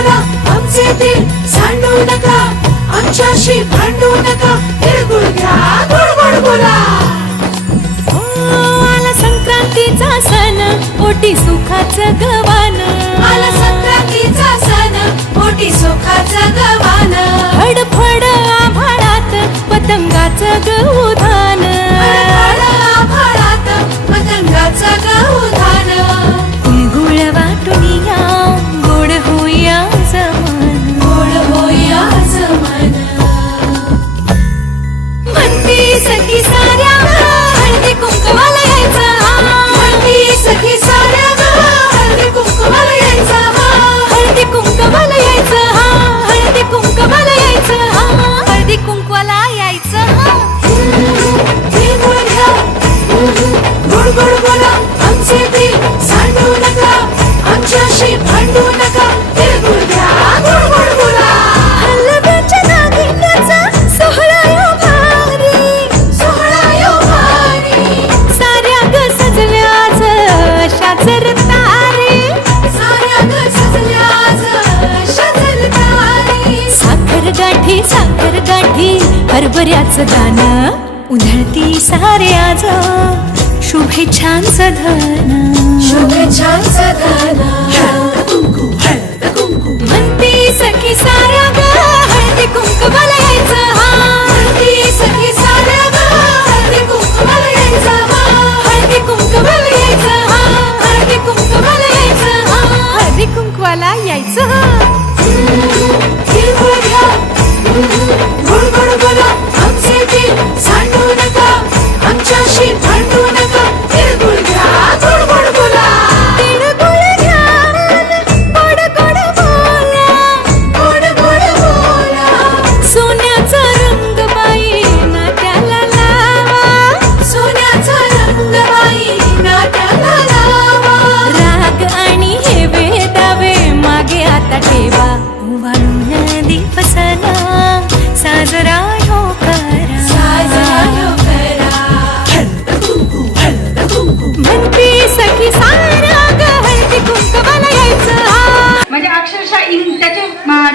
बोला आमचे दिल सांडू नका, आमच्याशी भांडू नका, तिळगुळ घ्या गोड गोड बोला. आला संक्रांतीचा सण, ओटी सुखाचं गवान. आला संक्रांतीचा सण, ओटी सुखाचं गवान. फडफड आभाळात पतंगाचं गहुधान. आभाळात पतंगाचं गहुधान. तिळगुळ वाटून या, गोड होया जमान. गोड होया जमान. म्हणती सखी साऱ्या हळदी कुंकवाला यायचं. म्हणती सखी साऱ्या हळदी कुंकवाला यायचं. हळदी कुंकवाला यायचं. हळदी कुंकवाला यायचं. हळदी कुंकवाला यायचं. तिळगुळ घ्या गोड गोड बोला आमचे दिल सांडू नका, आमच्याशी भांडू नका, तिळगुळ घ्या गोड गोड बोला. हलव्याच्या नागिण्याचा सोहळा यो भारी. सोहळा यो भारी. साऱ्या ग सजल्याच अशाच रतारी. साऱ्या ग सजल्याच अशाच रतारी. साखर गाठी हरभऱ्याचं दाणं. उधळती सारे आज शुभेच्छांचं धन. शुभेच्छांचं धन. हळद कुंकू म्हणती सखी साऱ्या ग हळदी कुंकवाला यायचं. म्हणती सखी साऱ्या हळदी कुंकवाला यायचं. हळदी कुंकवाला यायचं. हळदी कुंकवाला यायचं. हळदी कुंकवाला यायचं. तिळगुळ घ्या गोड गोड बोला आमचे दिल सांडू नका, आमच्याशी भांडू नका, तिळगुळ घ्या गोड गोड बोला. तिळगुळ घ्या गोड गोड बोला. गोड गोड बोला. सोन्याचा रंग बाई नाट्याला लावा. सोन्याचा रंग बाई नाट्याला लावा. राग आणि हे वेदावे मागे आता ठेवा. उभारून दिवसना साजरा हो करा. साजरा यो करा. हळद कुंकू म्हणती सखी साऱ्या ग हळदी कुंकवाला यायचं. म्हणजे अक्षरशः त्याचे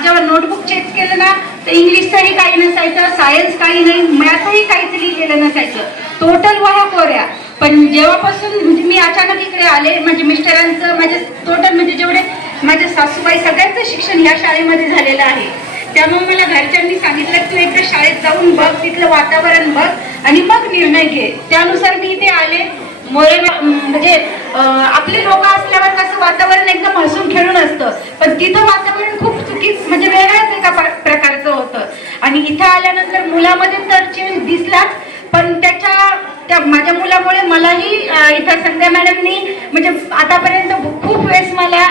जेव्हा नोटबुक चेक केलं ना तर इंग्लिशचंही काही नसायचं, सायन्स काही नाही, मॅथही काहीच लिहिलेलं नसायचं. टोटल वह्या कोऱ्या. पण जेव्हापासून म्हणजे मी अचानक इकडे आले, म्हणजे मिस्टरांचं माझे टोटल म्हणजे जेवढे माझ्या सासूबाई सगळ्यांचं शिक्षण ह्या शाळेमध्ये झालेलं आहे. त्यामुळे मला घरच्यांनी सांगितलं तू एकदा शाळेत जाऊन बघ, तिथलं वातावरण बघ आणि मग निर्णय घे. त्यानुसार मी इथे आले. मोरे म्हणजे आपले लोक असल्यावर कसं वातावरण एकदम हसून खेळून असतं, पण तिथं वातावरण खूप चुकीच म्हणजे वेगळ्याच एका प्रकारचं होतं. आणि इथं आल्यानंतर मुलामध्ये तर चेंज दिसलाच, पण त्या माझ्या मुलामुळे मलाही इथं संध्या मॅडमनी म्हणजे आतापर्यंत खूप वेळेस मला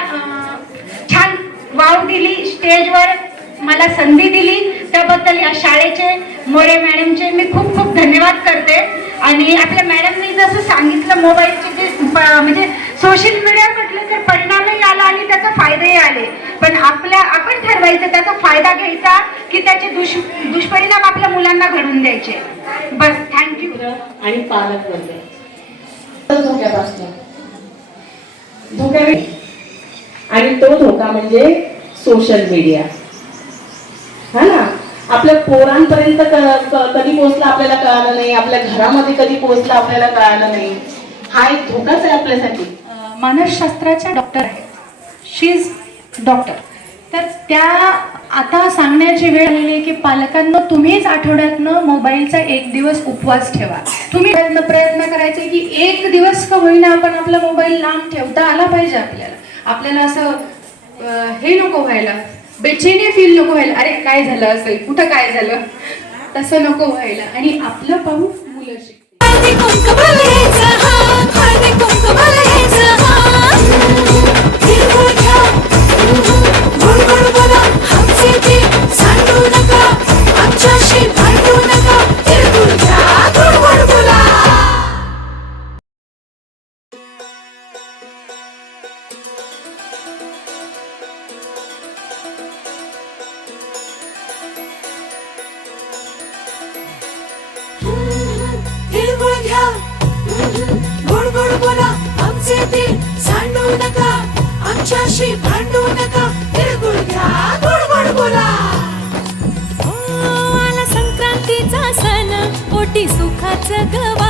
छान वाव दिली, स्टेजवर मला संधी दिली. त्याबद्दल या शाळेचे मोरे मॅडमचे मी खूप खूप धन्यवाद करते. आणि आपल्या मॅडमनी जसं सांगितलं मोबाईलचे जे म्हणजे सोशल मीडिया म्हटलं तर परिणामही आला आणि त्याचा फायदाही आले, पण आपण ठरवायचं त्याचा फायदा घ्यायचा की त्याचे दुष्परिणाम आपल्या मुलांना घडून द्यायचे. बस, थँक्यू. आणि पालक बनले धोक्यापासून आणि तो धोका म्हणजे सोशल मीडिया. हा ना, आपल्या पोरांपर्यंत कधी पोहोचला आपल्याला कळालं नाही, आपल्या घरामध्ये कधी पोहोचला आपल्याला कळालं नाही. हा एक धोकाच आहे आपल्यासाठी. मानसशास्त्राच्या डॉक्टर आहेत, शी इज डॉक्टर. तर त्या आता सांगण्याची वेळ आलेली आहे की पालकांना तुम्हीच आठवड्यातनं मोबाईलचा 1 दिवस उपवास ठेवा. तुम्ही प्रयत्न करायचे की 1 दिवस का होईना आपण आपला मोबाईल लांब ठेवता आला पाहिजे. आपल्याला असं हे नको व्हायला, बेचैनी फील नको व्हायला, अरे काय झालं असेल, कुठं काय झालं, तसं नको व्हायला. आणि आपलं पाहून मुलं शिकतात. हळदी कुंकवाला यायचं. हळदी कुंकवाला यायचं. तिळगुळ घ्या गोड गोड बोला आमचे दिल सांडू नका, आमच्याशी भांडू नका, तिळगुळ घ्या गोड गोड बोला. तिळगुळ घ्या गोड गोड बोला आमचे दिल सांडू नका, आमच्याशी भांडू नका, तिळगुळ घ्या वाच ग